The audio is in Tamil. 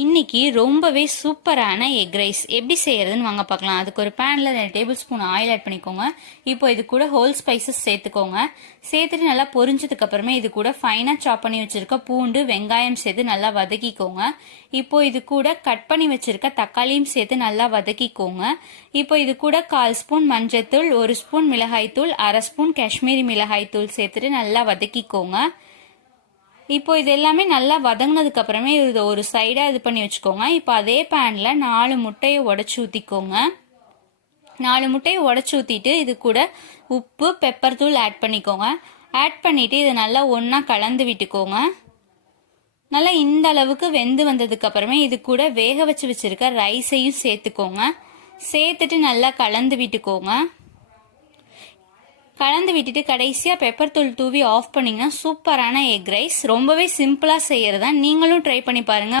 இன்னைக்கு ரொம்பவே சூப்பரான எக் ரைஸ் எப்படி செய்யறதுன்னு வாங்க பார்க்கலாம். அதுக்கு ஒரு பேன்ல 2 டேபிள் ஸ்பூன் ஆயில் ஆட் பண்ணிக்கோங்க. இப்போ இது கூட ஹோல் ஸ்பைசஸ் சேர்த்துக்கோங்க. சேர்த்துட்டு நல்லா பொரிஞ்சதுக்கு அப்புறமே இது கூட ஃபைனா சாப் பண்ணி வச்சிருக்க பூண்டு வெங்காயம் சேர்த்து நல்லா வதக்கிக்கோங்க. இப்போ இது கூட கட் பண்ணி வச்சிருக்க தக்காளியும் சேர்த்து நல்லா வதக்கிக்கோங்க. இப்போ இது கூட 1/4 ஸ்பூன் மஞ்சள்தூள், 1 ஸ்பூன் மிளகாய்த்தூள், 1/2 ஸ்பூன் காஷ்மீரி மிளகாய்த்தூள் சேர்த்துட்டு நல்லா வதக்கிக்கோங்க. இப்போ இது எல்லாமே நல்லா வதங்கினதுக்கு அப்புறமே இது ஒரு சைடா இது பண்ணி வச்சுக்கோங்க. இப்போ அதே பேன்ல 4 முட்டையை உடைச்சு ஊத்திக்கோங்க. 4 முட்டையை உடைச்சு ஊத்திட்டு இது கூட உப்பு பெப்பர் தூள் ஆட் பண்ணிக்கோங்க. ஆட் பண்ணிட்டு இது நல்லா ஒன்னா கலந்து விட்டுக்கோங்க. நல்லா இந்த அளவுக்கு வெந்து வந்ததுக்கு அப்புறமே இது கூட வேக வச்சு வச்சிருக்க ரைஸையும் சேர்த்துக்கோங்க. சேர்த்துட்டு நல்லா கலந்து விட்டுக்கோங்க. கலந்து விட்டுட்டு கடைசியா பெப்பர் தூள் தூவி ஆஃப் பண்ணீங்கன்னா சூப்பரான எக் ரைஸ். ரொம்பவே சிம்பிளா செய்யறதா, நீங்களும் ட்ரை பண்ணி பாருங்க.